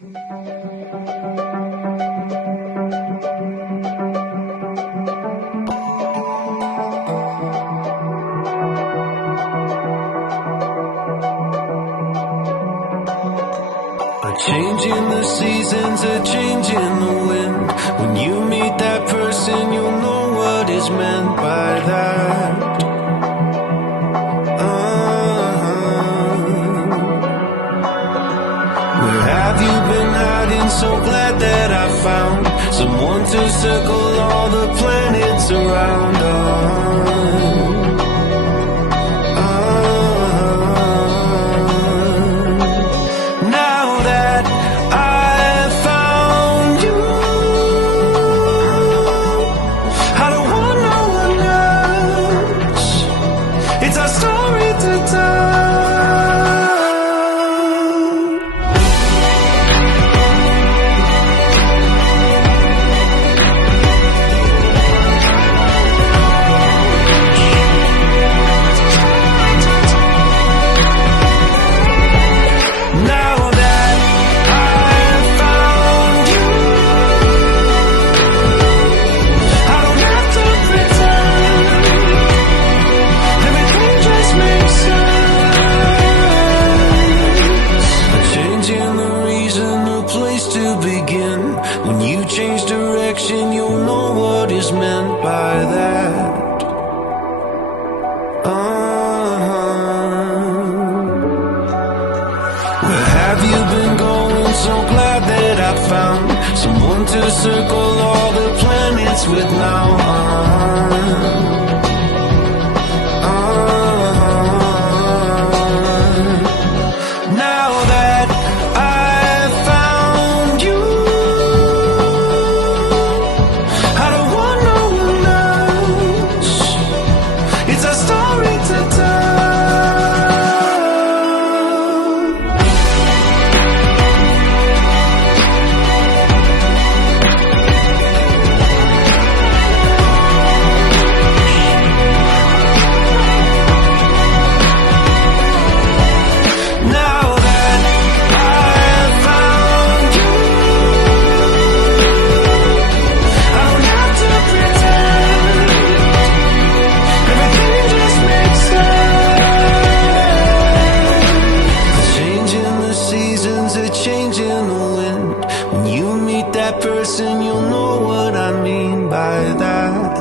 A change in the seasons, a change in the wind. When you meet that person, you'll know what is meant by that. Where have you been hiding? So glad that I found someone to circle all the planets around. When you change direction, you'll know what is meant by that. Where have you been going? So glad that I found someone to circle all the planets with now. Now that I've found you, I don't want no one else. It's a story to tell. Person, you'll know what I mean by that.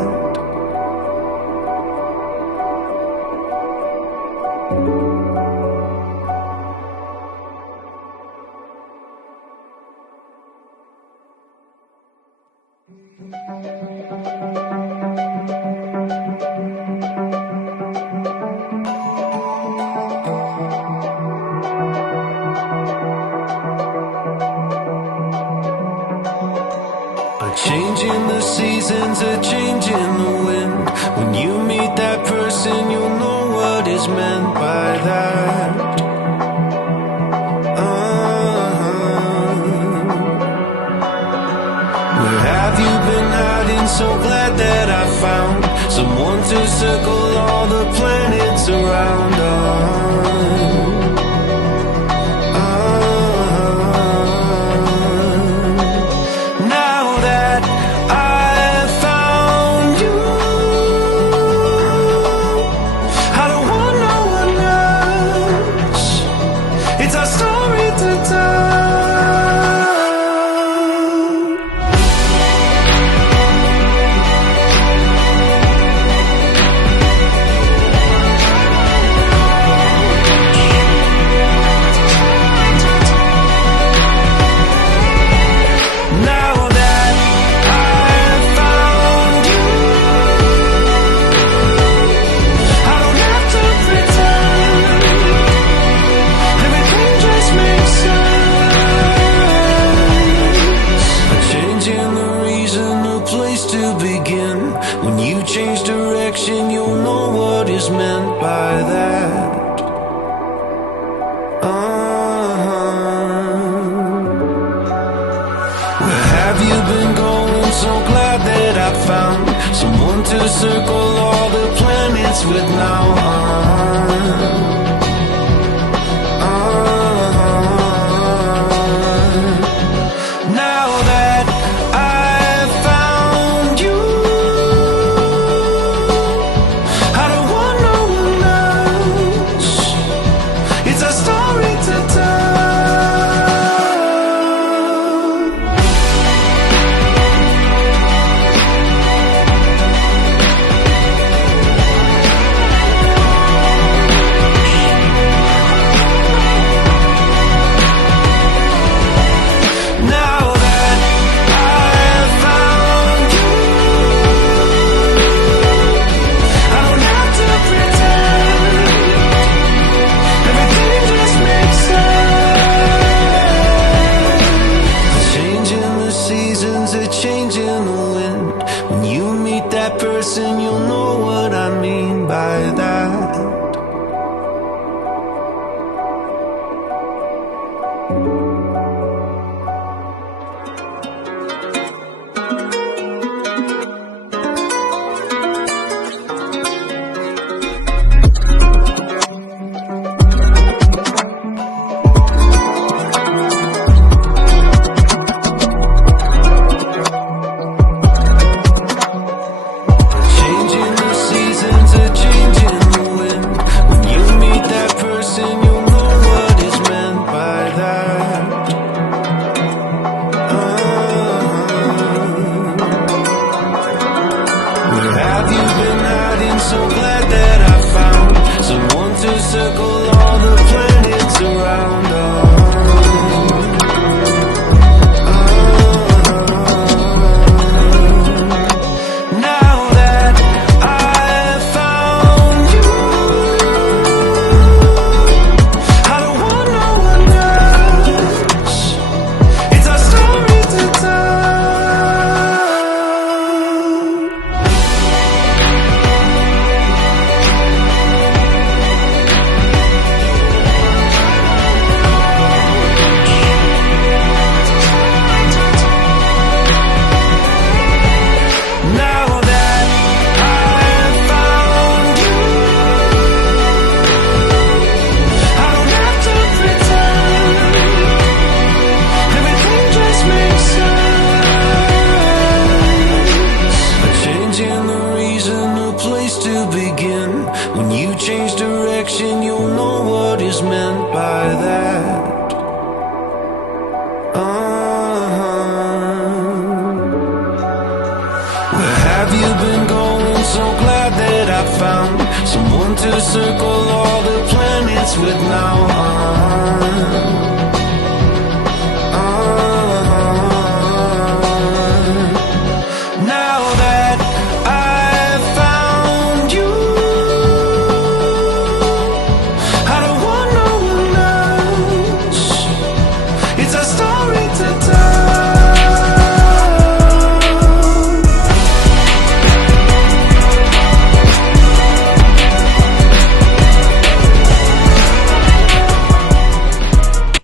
A change in the seasons, a change in the wind. When you meet that person, you'll know what is meant by that. Where have you been hiding? So glad that I found someone to circle all the planets around. When you change direction, you'll know what is meant by that. Where have you been going? So glad that I found someone to circle all the planets with now. so glad that I found someone to circle all the planets with now. Now that I've found you, I don't want no one else. It's a story